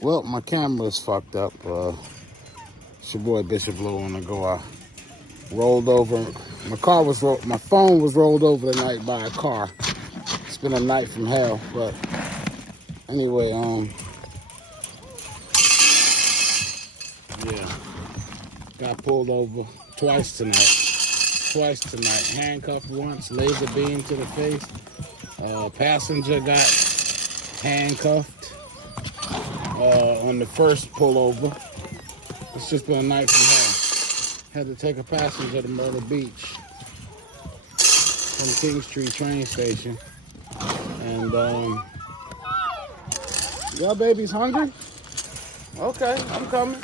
Well, my camera's fucked up. It's your boy BishopLo on the go. I rolled over. My phone was rolled over tonight by a car. It's been a night from hell. But anyway, yeah, got pulled over twice tonight. Handcuffed once, laser beam to the face. Passenger got handcuffed on the first pullover. It's just been a night from hell. Had to take a passenger to Myrtle Beach from King Street train station. And y'all babies hungry? Okay, I'm coming.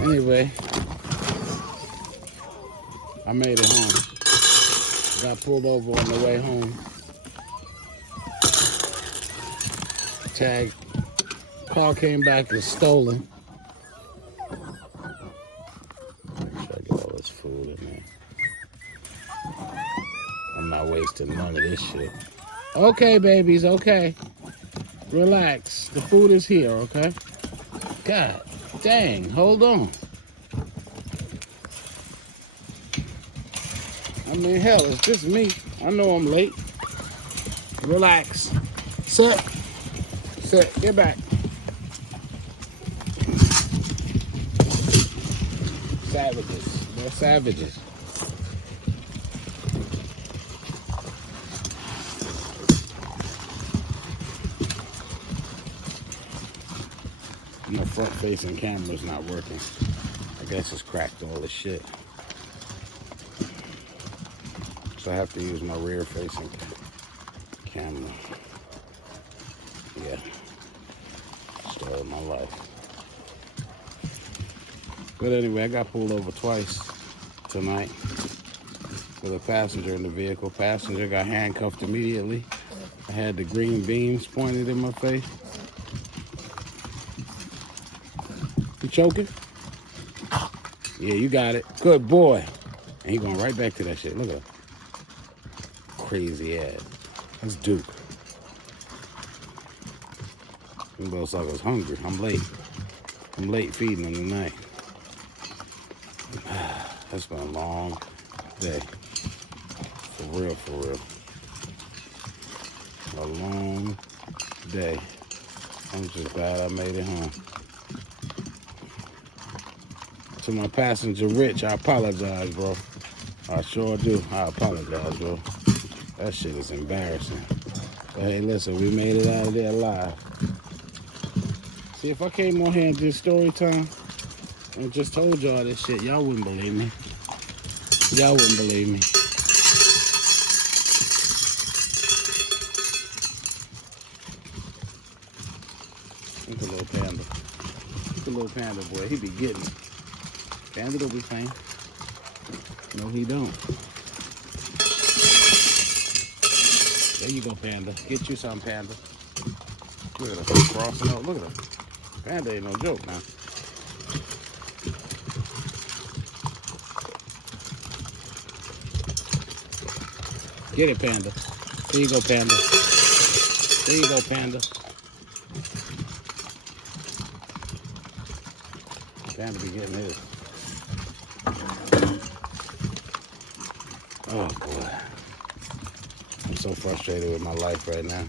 Anyway, I made it home. Got pulled over on the way home. Car came back as stolen. Make sure I get all this food in there. I'm not wasting none of this shit. Okay, babies, okay. Relax. The food is here, okay? God dang, hold on. I mean, hell, it's just me. I know I'm late. Relax. Sit. Get back. Savages. They're savages. My front-facing camera's not working. I guess it's cracked all the shit. So I have to use my rear-facing camera. Yeah. Story of my life. But anyway, I got pulled over twice tonight with a passenger in the vehicle. Passenger got handcuffed immediately. I had the green beams pointed in my face. You choking? Yeah, you got it. Good boy. And he going right back to that shit. Look at him. Crazy ass. That's Duke. Them little suckers hungry. I'm late feeding them tonight. That's been a long day. For real. A long day. I'm just glad I made it home. To my passenger Rich, I apologize, bro. I sure do. I apologize, bro. That shit is embarrassing. But hey, listen, we made it out of there alive. See, if I came on here and did story time and just told y'all this shit, y'all wouldn't believe me. Look at little panda. Look at little panda, boy. He be getting it. Panda don't be fine. No, he don't. There you go, Panda. Get you some, Panda. Look at him crossing out. Look at him. Panda ain't no joke now. Get it, Panda. There you go, Panda. There you go, Panda. Panda be getting his. Oh, boy. I'm so frustrated with my life right now.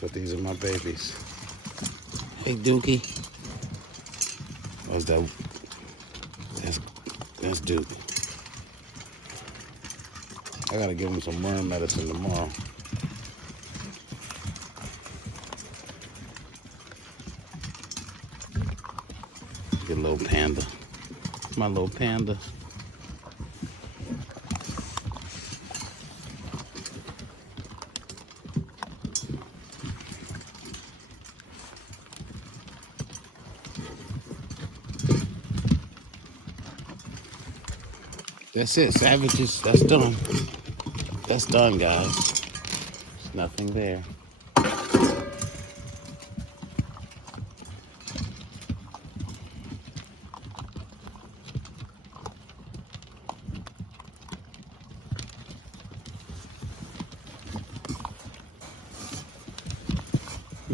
But these are my babies. Hey, Dookie. What's that? That's Duke. I gotta give him some worm medicine tomorrow. Good little panda. My little panda. That's it, savages. That's done. That's done, guys. There's nothing there.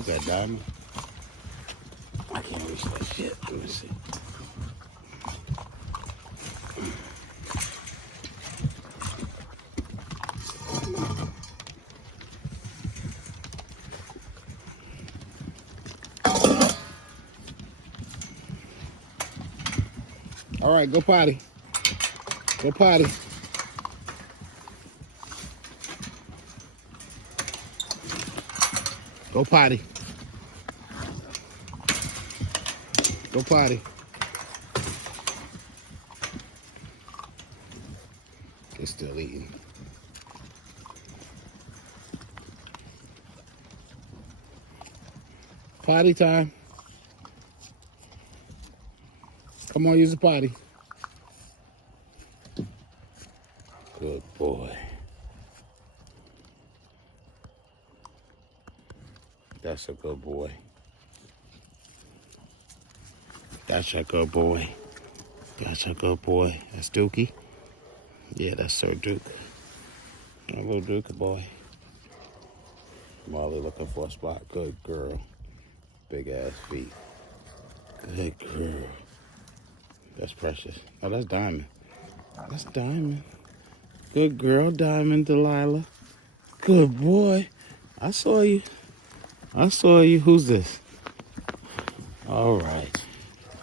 Who's that, Diamond? I can't reach that shit. Let me see. All right, go potty. Go potty. Go potty. Go potty. He's still eating. Potty time. Come on, use the potty. Good boy. That's a good boy. That's a good boy. That's a good boy. That's Dookie. Yeah, that's Sir Duke. A little Duke boy. Molly looking for a spot. Good girl. Big ass feet. Good girl. That's Precious. Oh, that's Diamond. That's Diamond. Good girl, Diamond, Delilah. Good boy. I saw you. I saw you. Who's this? All right.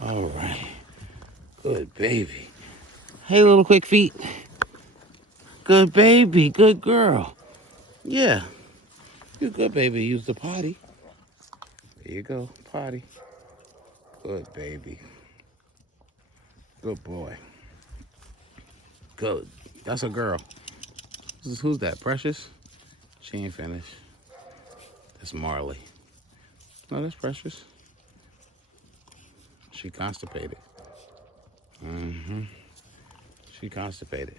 All right. Good baby. Hey, little quick feet. Good baby. Good girl. Yeah. You good baby. Use the potty. There you go. Potty. Good baby. Good boy. Good. That's a girl. Who's that? Precious? She ain't finished. That's Marley. No, that's Precious. She constipated. She constipated.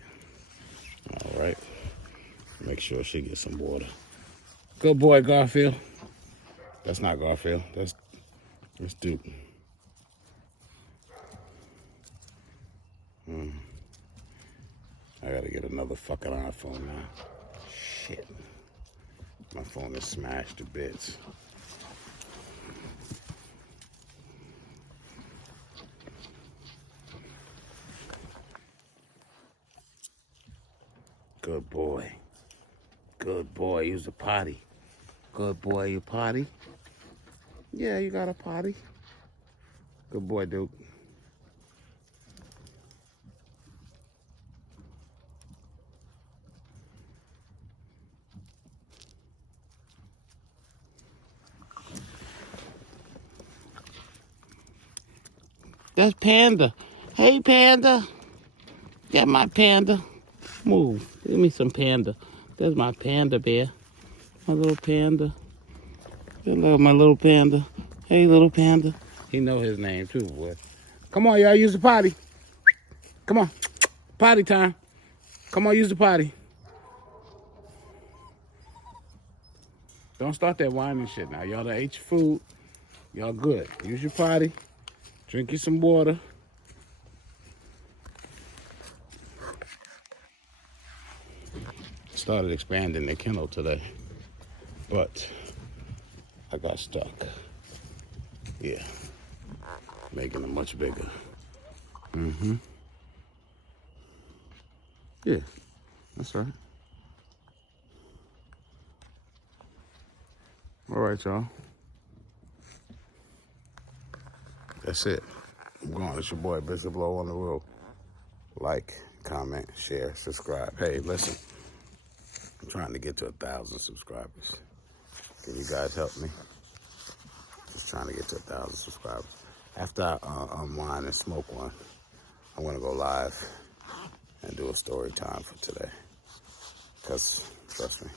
All right. Make sure she gets some water. Good boy, Garfield. That's not Garfield. That's Duke. I gotta get another fucking iPhone now. Shit. My phone is smashed to bits. Good boy. Good boy. Use the potty. Good boy, you potty? Yeah, you got a potty. Good boy, Duke. That's Panda. Hey, Panda. Got my Panda. Move. Give me some Panda. There's my Panda bear. My little Panda. Hello, my little Panda. Hey, little Panda. He know his name too, boy. Come on, y'all, use the potty. Come on. Potty time. Come on, use the potty. Don't start that whining shit now. Y'all done ate your food. Y'all good. Use your potty. Drink you some water. Started expanding the kennel today, but I got stuck. Yeah, making it much bigger. Yeah, that's right. All right, y'all. That's it. I'm going. It's your boy, BishopLo on the road. Like, comment, share, subscribe. Hey, listen. I'm trying to get to 1,000 subscribers. Can you guys help me? Just trying to get to 1,000 subscribers. After I unwind and smoke one, I'm going to go live and do a story time for today. Because, trust me,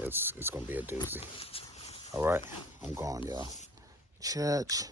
it's going to be a doozy. All right? I'm gone, y'all. Church.